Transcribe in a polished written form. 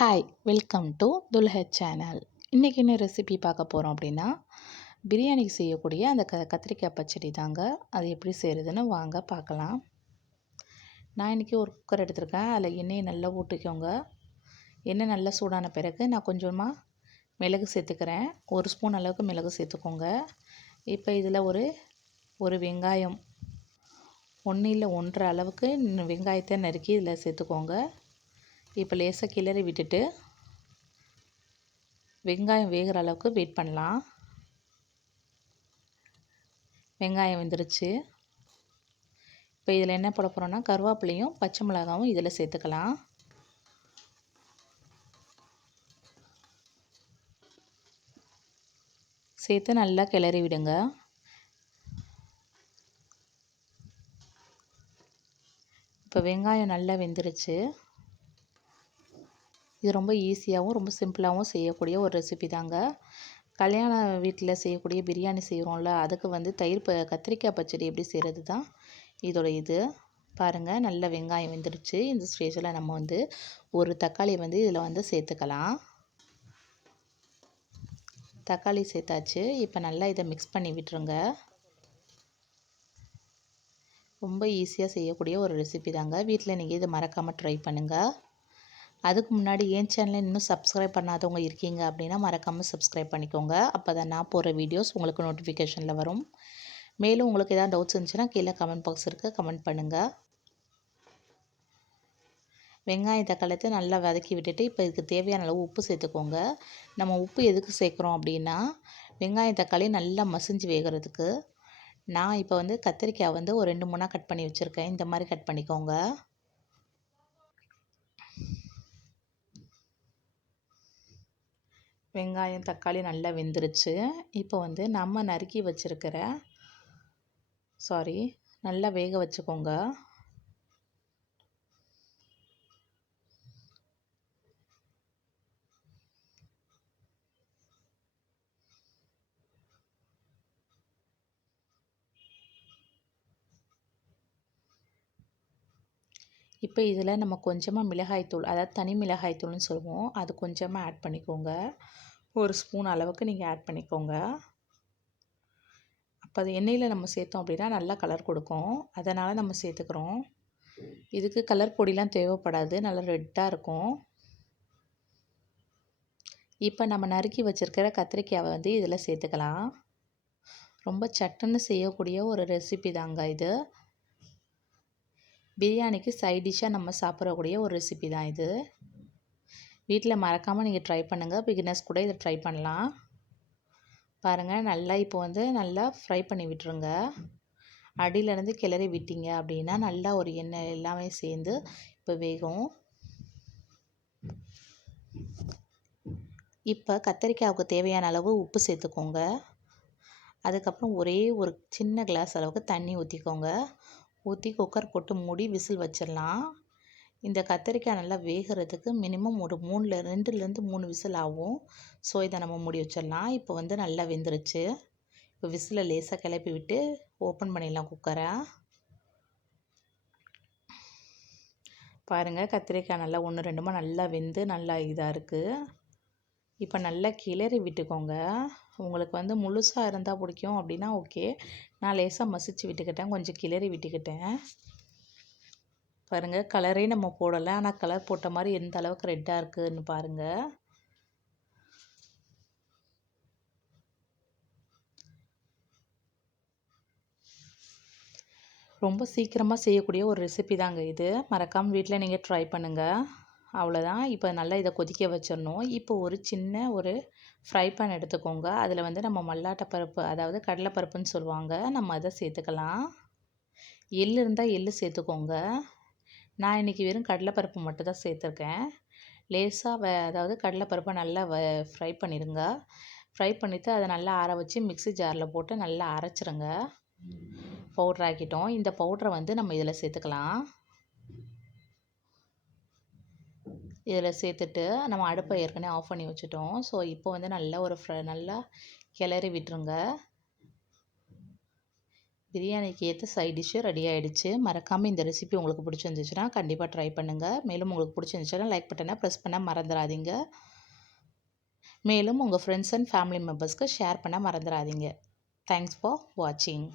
Hi welcome to துல்ஹத் channel. இன்றைக்கி என்ன ரெசிபி பார்க்க போகிறோம் அப்படின்னா, பிரியாணிக்கு செய்யக்கூடிய அந்த கத்திரிக்காய் பச்சடி தாங்க. அது எப்படி செய்கிறதுன்னு வாங்க பார்க்கலாம். நான் இன்றைக்கி ஒரு குக்கர் எடுத்திருக்கேன். அதில் எண்ணெயை நல்லா ஊற்றிக்கோங்க. எண்ணெய் நல்லா சூடான பிறகு நான் கொஞ்சமாக மிளகு சேர்த்துக்கிறேன். 1 ஸ்பூன் அளவுக்கு மிளகு சேர்த்துக்கோங்க. இப்போ இதில் ஒரு வெங்காயம் 1 இல்லை 1.5 அளவுக்கு வெங்காயத்தை நறுக்கி இதில் சேர்த்துக்கோங்க. இப்போ லேசாக கிளறி விட்டுட்டு வெங்காயம் வேகிற அளவுக்கு வெயிட் பண்ணலாம். வெங்காயம் வெந்துருச்சு. இப்போ இதில் என்ன போட போகிறோன்னா, கருவேப்பிலையும் பச்சை மிளகாவும் இதில் சேர்த்துக்கலாம். சேர்த்து நல்லா கிளறி விடுங்க. இப்போ வெங்காயம் நல்லா வெந்துருச்சு. இது ரொம்ப ஈஸியாகவும் ரொம்ப சிம்பிளாகவும் செய்யக்கூடிய ஒரு ரெசிபி தாங்க. கல்யாண வீட்டில் செய்யக்கூடிய பிரியாணி செய்கிறோம்ல, அதுக்கு கத்திரிக்காய் பச்சடி எப்படி செய்கிறது தான் இது. பாருங்கள், நல்ல வெங்காயம் வெந்துருச்சு. இந்த ஸ்டேஜில் நம்ம ஒரு தக்காளி இதில் சேர்த்துக்கலாம். தக்காளி சேர்த்தாச்சு. இப்போ நல்லா இதை மிக்ஸ் பண்ணி விட்டுருங்க. ரொம்ப ஈஸியாக செய்யக்கூடிய ஒரு ரெசிபி தாங்க. வீட்டில் நீங்கள் இதை மறக்காமல் ட்ரை பண்ணுங்கள். அதுக்கு முன்னாடி என் சேனலை இன்னும் சப்ஸ்கிரைப் பண்ணாதவங்க இருக்கீங்க அப்படின்னா மறக்காமல் சப்ஸ்கிரைப் பண்ணிக்கோங்க. அப்போ தான் நான் போகிற வீடியோஸ் உங்களுக்கு நோட்டிஃபிகேஷனில் வரும். மேலும் உங்களுக்கு ஏதாவது டவுட்ஸ் இருந்துச்சுன்னா கீழே கமெண்ட் பாக்ஸ் இருக்குது, கமெண்ட் பண்ணுங்கள். வெங்காயம் தக்காளத்தை நல்லா வதக்கி விட்டுட்டு இப்போ இதுக்கு தேவையான அளவு உப்பு சேர்த்துக்கோங்க. நம்ம உப்பு எதுக்கு சேர்க்குறோம் அப்படின்னா, வெங்காயம் தக்காளி நல்லா மசிஞ்சு வேகிறதுக்கு. நான் இப்போ கத்திரிக்காய் ஒரு 2-3 கட் பண்ணி வச்சுருக்கேன். இந்த மாதிரி கட் பண்ணிக்கோங்க. வெங்காயம் தக்காளி நல்லா வெந்துருச்சு. இப்போ நம்ம நறுக்கி வச்சுருக்கிற நல்லா வேக வச்சுக்கோங்க. இப்போ இதில் நம்ம கொஞ்சமாக மிளகாய்த்தூள், அதாவது தனி மிளகாய்த்தூள்னு சொல்லுவோம், அது கொஞ்சமாக ஆட் பண்ணிக்கோங்க. 1 ஸ்பூன் அளவுக்கு நீங்கள் ஆட் பண்ணிக்கோங்க. அப்போ அது எண்ணெயில் நம்ம சேர்த்தோம் அப்படின்னா நல்லா கலர் கொடுக்கும். அதனால் நம்ம சேர்த்துக்கிறோம். இதுக்கு கலர் பொடிலாம் தேவைப்படாது, நல்லா ரெட்டாக இருக்கும். இப்போ நம்ம நறுக்கி வச்சுருக்கிற கத்திரிக்காயை இதில் சேர்த்துக்கலாம். ரொம்ப சட்டுன்னு செய்யக்கூடிய ஒரு ரெசிபி தாங்க இது. பிரியாணிக்கு சைட் டிஷ்ஷாக நம்ம சாப்பிடக்கூடிய ஒரு ரெசிபி தான் இது. வீட்டில் மறக்காமல் நீங்கள் ட்ரை பண்ணுங்கள். பிகினர்ஸ் கூட இதை ட்ரை பண்ணலாம். பாருங்கள், நல்லா இப்போ நல்லா ஃப்ரை பண்ணி விட்டுருங்க. அடியிலேருந்து கிளறி விட்டீங்க அப்படின்னா நல்லா ஒரு எண்ணெய் எல்லாமே சேர்ந்து இப்போ வேகும். இப்போ கத்திரிக்காய்க்கு தேவையான அளவு உப்பு சேர்த்துக்கோங்க. அதுக்கப்புறம் ஒரு சின்ன கிளாஸ் அளவுக்கு தண்ணி ஊற்றிக்கோங்க. ஊற்றி குக்கர் போட்டு மூடி விசில் வச்சிடலாம். இந்த கத்திரிக்காய் நல்லா வேகிறதுக்கு மினிமம் ஒரு 2லேருந்து 3 விசில் ஆகும். ஸோ இதை நம்ம மூடி வச்சிடலாம். இப்போ நல்லா வெந்துருச்சு. இப்போ விசிலை லேசாக கிளப்பி விட்டு ஓப்பன் பண்ணிடலாம் குக்கரை. பாருங்கள், கத்திரிக்காய் நல்லா 1-2 நல்லா வெந்து நல்லா இதாக இருக்குது. இப்போ நல்லா கிளறி விட்டுக்கோங்க. உங்களுக்கு முழுசாக இருந்தால் பிடிக்கும் அப்படின்னா ஓகே. நான் லேசாக மசிச்சு விட்டுக்கிட்டேன், கொஞ்சம் கிளறி விட்டுக்கிட்டேன். பாருங்கள், கலரே நம்ம போடலை, ஆனால் கலர் போட்ட மாதிரி எந்த அளவுக்கு ரெட்டாக இருக்குதுன்னு பாருங்கள். ரொம்ப சீக்கிரமாக செய்யக்கூடிய ஒரு ரெசிபி தாங்க இது. மறக்காமல் வீட்டில் நீங்கள் ட்ரை பண்ணுங்கள். அவ்வளோதான். இப்போ நல்லா இதை கொதிக்க வச்சிடணும். இப்போ ஒரு சின்ன ஃப்ரை பேன் எடுத்துக்கோங்க. அதில் நம்ம மல்லாட்டை பருப்பு, அதாவது கடலைப்பருப்புன்னு சொல்லுவாங்க, நம்ம அதை சேர்த்துக்கலாம். எள் இருந்தால் எள் சேர்த்துக்கோங்க. நான் இன்றைக்கி வெறும் கடலைப்பருப்பு மட்டும் தான் சேர்த்துருக்கேன். லேசாக அதாவது கடலைப்பருப்பை நல்லா ஃப்ரை பண்ணிடுங்க. ஃப்ரை பண்ணிவிட்டு அதை நல்லா ஆற வச்சு மிக்ஸி ஜாரில் போட்டு நல்லா அரைச்சிருங்க. பவுட்ரு ஆக்கிட்டோம். இந்த பவுட்ரை நம்ம இதில் சேர்த்துக்கலாம். இதில் சேர்த்துட்டு நம்ம அடுப்பை ஏற்கனவே ஆஃப் பண்ணி வச்சுட்டோம். ஸோ இப்போ நல்லா நல்லா கிளறி விட்டுருங்க. பிரியாணிக்கு ஏற்ற சைட் டிஷ்ஷு ரெடி ஆகிடுச்சு. மறக்காமல் இந்த ரெசிபி உங்களுக்கு பிடிச்சிருந்துச்சுன்னா கண்டிப்பாக ட்ரை பண்ணுங்கள். மேலும் உங்களுக்கு பிடிச்சிருந்துச்சுன்னா லைக் பட்டனை ப்ரெஸ் பண்ண மறந்துடாதீங்க. மேலும் உங்கள் ஃப்ரெண்ட்ஸ் அண்ட் ஃபேமிலி மெம்பர்ஸ்க்கு ஷேர் பண்ண மறந்துடாதீங்க. தேங்க்ஸ் ஃபார் வாட்சிங்.